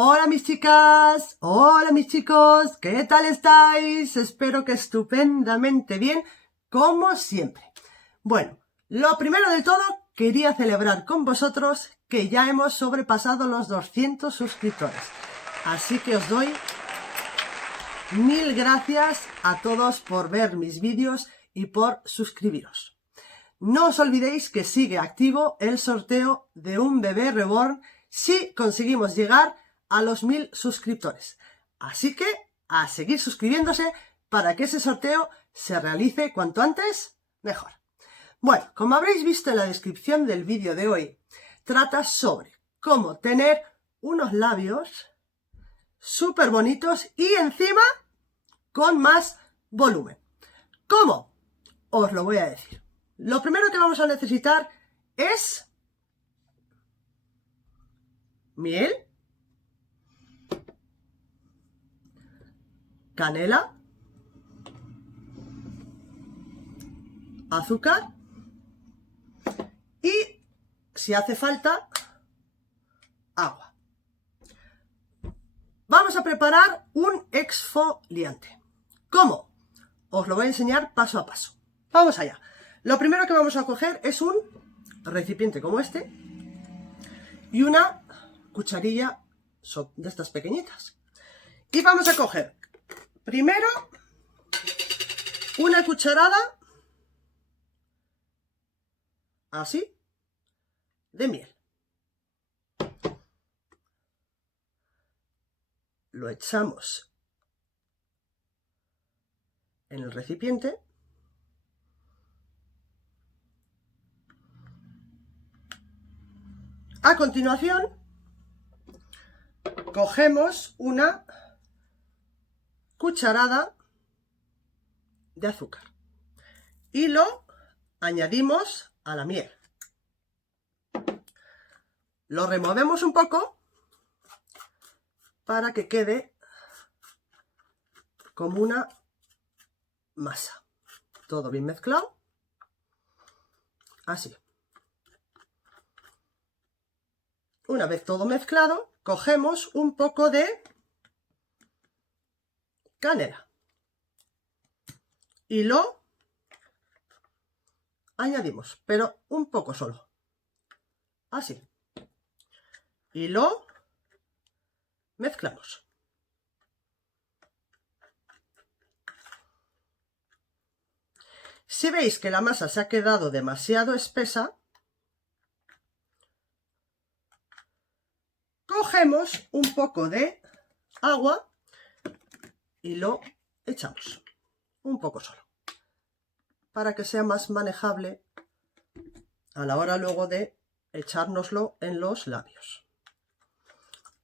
Hola mis chicas, hola mis chicos, ¿qué tal estáis? Espero que estupendamente bien, como siempre. Bueno, lo primero de todo, quería celebrar con vosotros que ya hemos sobrepasado los 200 suscriptores. Así que os doy mil gracias a todos por ver mis vídeos y por suscribiros. No os olvidéis que sigue activo el sorteo de un bebé reborn si conseguimos llegar a los 1000 suscriptores. Así que a seguir suscribiéndose para que ese sorteo se realice cuanto antes, mejor. Bueno, como habréis visto en la descripción del vídeo de hoy, trata sobre cómo tener unos labios súper bonitos y encima con más volumen. ¿Cómo? Os lo voy a decir. Lo primero que vamos a necesitar es miel, canela, azúcar y, si hace falta, agua. Vamos a preparar un exfoliante. ¿Cómo? Os lo voy a enseñar paso a paso. Vamos allá. Lo primero que vamos a coger es un recipiente como este y una cucharilla de estas pequeñitas. Y vamos a coger primero una cucharada así de miel. Lo echamos en el recipiente. A continuación, cogemos una cucharada de azúcar y lo añadimos a la miel. Lo removemos un poco para que quede como una masa. Todo bien mezclado. Así. Una vez todo mezclado, cogemos un poco de canela y lo añadimos, pero un poco solo. Así. Y lo mezclamos. Si veis que la masa se ha quedado demasiado espesa, cogemos un poco de agua y lo echamos. Un poco solo. Para que sea más manejable a la hora luego de echárnoslo en los labios.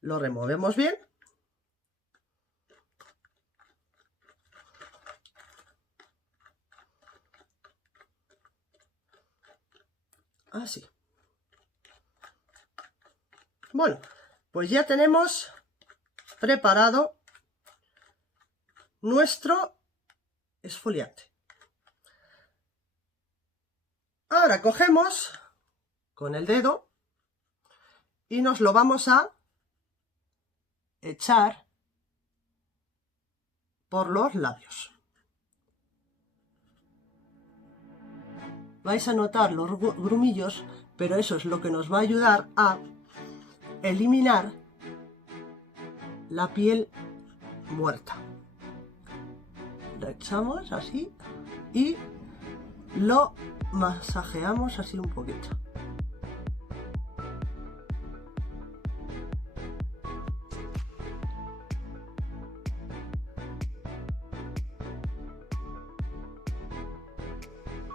Lo removemos bien. Así. Bueno, pues ya tenemos preparado nuestro exfoliante. Ahora cogemos con el dedo y nos lo vamos a echar por los labios. Vais a notar los grumillos, pero eso es lo que nos va a ayudar a eliminar la piel muerta. Lo echamos así y lo masajeamos así un poquito.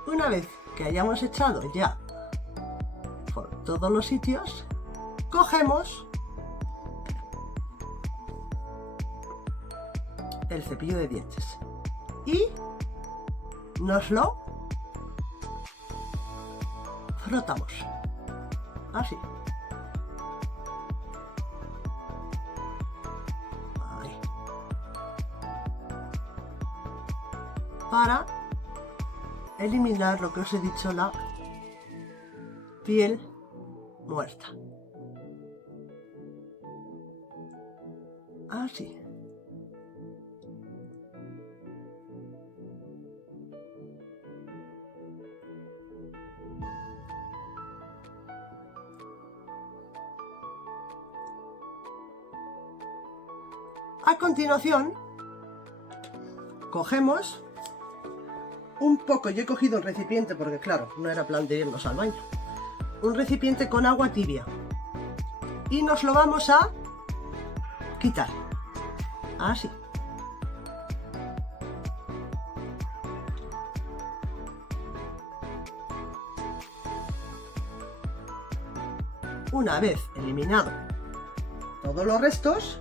Una vez que hayamos echado ya por todos los sitios, cogemos el cepillo de dientes y nos lo frotamos así. Ahí. Para eliminar lo que os he dicho, la piel muerta. Así. A continuación, cogemos un poco, yo he cogido el recipiente porque claro, no era plan de irnos al baño, un recipiente con agua tibia y nos lo vamos a quitar, así. Una vez eliminado todos los restos,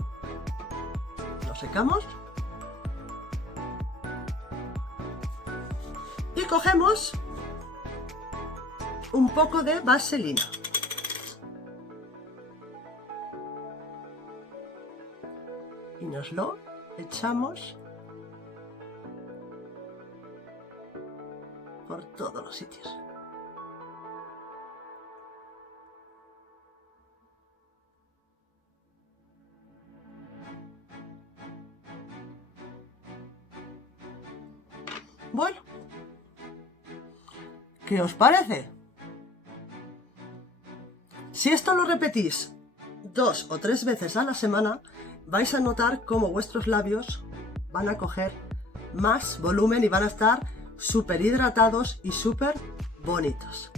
lo secamos y cogemos un poco de vaselina. Y nos lo echamos por todos los sitios. Bueno, ¿qué os parece? Si esto lo repetís 2 o 3 veces a la semana, vais a notar cómo vuestros labios van a coger más volumen y van a estar súper hidratados y súper bonitos.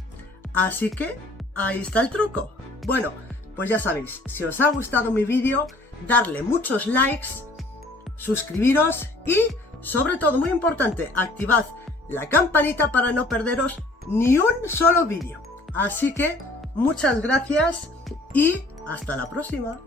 Así que ahí está el truco. Bueno, pues ya sabéis, si os ha gustado mi vídeo, darle muchos likes, suscribiros y, sobre todo, muy importante, activad la campanita para no perderos ni un solo vídeo. Así que muchas gracias y hasta la próxima.